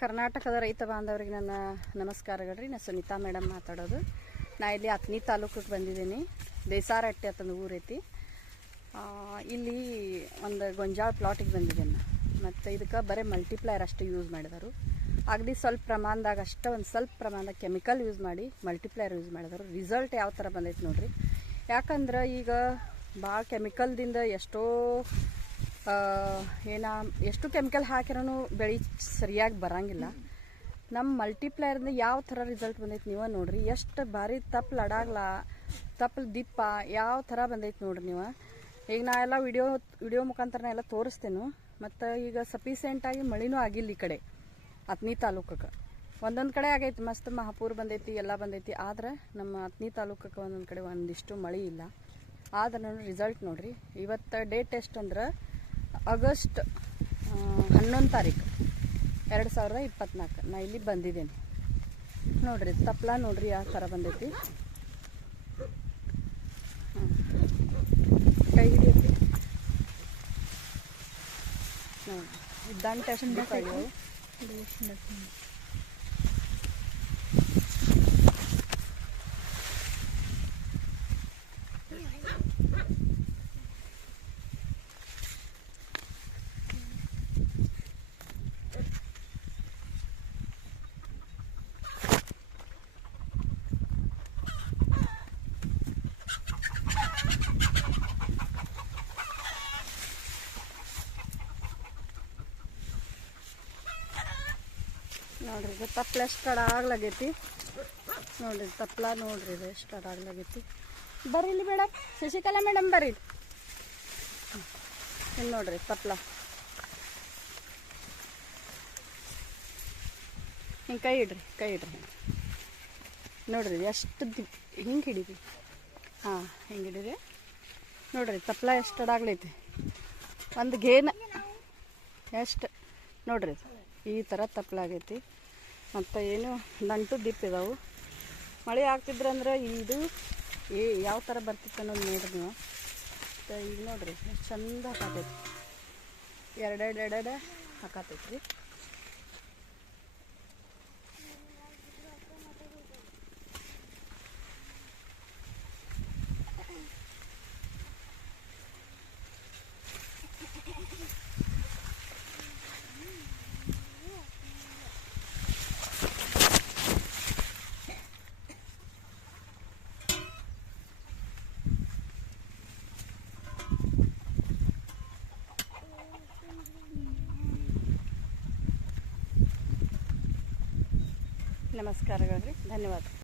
ಕರ್ನಾಟಕದ ರೈತ ಬಾಂಧವರಿಗೆ ನನ್ನ ನಮಸ್ಕಾರಗಳು ರೀ ನಾನು ಸುನೀತಾ ಮೇಡಮ್ ಮಾತಾಡೋದು. ನಾ ಇಲ್ಲಿ ಅತ್ನಿ ತಾಲೂಕಿಗೆ ಬಂದಿದ್ದೀನಿ. ದೇಸಾರಟ್ಟಿ ಅಂತಂದು ಊರೈತಿ. ಇಲ್ಲಿ ಒಂದು ಗೊಂಜಾಳ ಪ್ಲಾಟಿಗೆ ಬಂದಿದ್ದೀನಿ ಮತ್ತು ಇದಕ್ಕೆ ಬರೀ ಮಲ್ಟಿಪ್ಲೈರ್ ಅಷ್ಟೇ ಯೂಸ್ ಮಾಡಿದರು ಅಗದಿ ಸ್ವಲ್ಪ ಪ್ರಮಾಣದಾಗ ಅಷ್ಟೇ ಒಂದು ಸ್ವಲ್ಪ ಪ್ರಮಾಣದಾಗ ಕೆಮಿಕಲ್ ಯೂಸ್ ಮಾಡಿ ಮಲ್ಟಿಪ್ಲೈರ್ ಯೂಸ್ ಮಾಡಿದರು ರಿಸಲ್ಟ್ ಯಾವ ಥರ ಬಂದೈತೆ ನೋಡಿರಿ. ಯಾಕಂದ್ರೆ ಈಗ ಭಾಳ ಕೆಮಿಕಲ್ದಿಂದ ಎಷ್ಟೋ ಏನ, ಎಷ್ಟು ಕೆಮಿಕಲ್ ಹಾಕಿರೋನು ಬೆಳೆ ಸರಿಯಾಗಿ ಬರಂಗಿಲ್ಲ. ನಮ್ಮ ಮಲ್ಟಿಪ್ಲೈರ್ದಿಂದ ಯಾವ ಥರ ರಿಸಲ್ಟ್ ಬಂದೈತೆ ನೀವು ನೋಡ್ರಿ. ಎಷ್ಟು ಭಾರಿ ತಪ್ಪಲು ಅಡಾಗ್ಲ ತಪ್ಪಲು ದಿಪ್ಪ, ಯಾವ ಥರ ಬಂದೈತೆ ನೋಡ್ರಿ ನೀವು. ಈಗ ನಾ ಎಲ್ಲ ವಿಡಿಯೋ ವಿಡಿಯೋ ಮುಖಾಂತರ ಎಲ್ಲ ತೋರಿಸ್ತೇನೆ. ಮತ್ತು ಈಗ ಸಫಿಸಿಯೆಂಟಾಗಿ ಮಳಿನೂ ಆಗಿಲ್ಲ ಈ ಕಡೆ ಅತ್ನಿ ತಾಲೂಕಕ್ಕೆ. ಒಂದೊಂದು ಕಡೆ ಆಗೈತಿ, ಮಸ್ತ್ ಮಹಾಪೂರ್ ಬಂದೈತಿ, ಎಲ್ಲ ಬಂದೈತಿ. ಆದ್ರೆ ನಮ್ಮ ಅತ್ನಿ ತಾಲೂಕಕ್ಕೆ ಒಂದೊಂದು ಕಡೆ ಒಂದಿಷ್ಟು ಮಳೆ ಇಲ್ಲ. ಆದ್ರೆ ರಿಸಲ್ಟ್ ನೋಡ್ರಿ. ಇವತ್ತು ಡೇಟ್ ಎಷ್ಟು ಅಂದ್ರೆ ಆಗಸ್ಟ್ ಹನ್ನೊಂದು ತಾರೀಕು ಎರಡು ಸಾವಿರದ ಇಪ್ಪತ್ನಾಲ್ಕು. ನಾ ಇಲ್ಲಿ ಬಂದಿದ್ದೀನಿ. ನೋಡ್ರಿ ತಪ್ಲ ನೋಡ್ರಿ ಯಾವ ಥರ ಬಂದೈತಿ. ಕೈ ಹಿಡಿಯತ್ತಿ ನೋಡ್ರಿ ದಂಟ ಎಷ್ಟು ಬೇಕಾಗ್ಯವು ನೋಡ್ರಿ, ಇದು ತಪ್ಲ ಎಷ್ಟು ಅಡಾಗ್ಲಾಗೈತಿ ನೋಡ್ರಿ ತಪ್ಪಲ ನೋಡ್ರಿ, ಇದು ಎಷ್ಟು ಅಡಾಗ್ಲಾಗೈತಿ ಬರ್ರಿ ಇಲ್ಲಿ ಮೇಡಮ್ ಶಶಿಕಲಾ ಮೇಡಮ್ ಬರ್ರಿ. ಇಲ್ಲಿ ನೋಡ್ರಿ, ತಪ್ಲ. ಹಿಂಗೆ ಕೈ ಇಡ್ರಿ ಕೈ ಇಡ್ರಿ. ನೋಡ್ರಿ ಎಷ್ಟು ಹಿಂಗೆ ಹಿಡೀರಿ. ಹಾಂ ಹಿಂಗೆ ನೋಡ್ರಿ, ತಪ್ಲ ಎಷ್ಟು ಅಡಾಗ್ಲೈತಿ ಒಂದು ಗೇನ ಎಷ್ಟು ನೋಡಿರಿ. ಈ ಥರ ತಪ್ಪಲಾಗೈತಿ ಮತ್ತು ಏನು ನಂಟು ದೀಪ್ ಇದಾವೆ. ಮಳೆ ಆಗ್ತಿದ್ರಂದ್ರೆ ಇದು ಏ ಯಾವ ಥರ ಬರ್ತಿತ್ತು ಅನ್ನೋದು ನೋಡಿರಿ ನೀವು. ಮತ್ತು ಈಗ ನೋಡಿರಿ, ಎಷ್ಟು ಚಂದ ಹಾಕತೈತಿ. ಎರಡೆರಡು ಎರಡೆರಡು ಹಾಕತೈತಿ ರೀ ನಮಸ್ಕಾರಗಳು ರೀ. ಧನ್ಯವಾದ.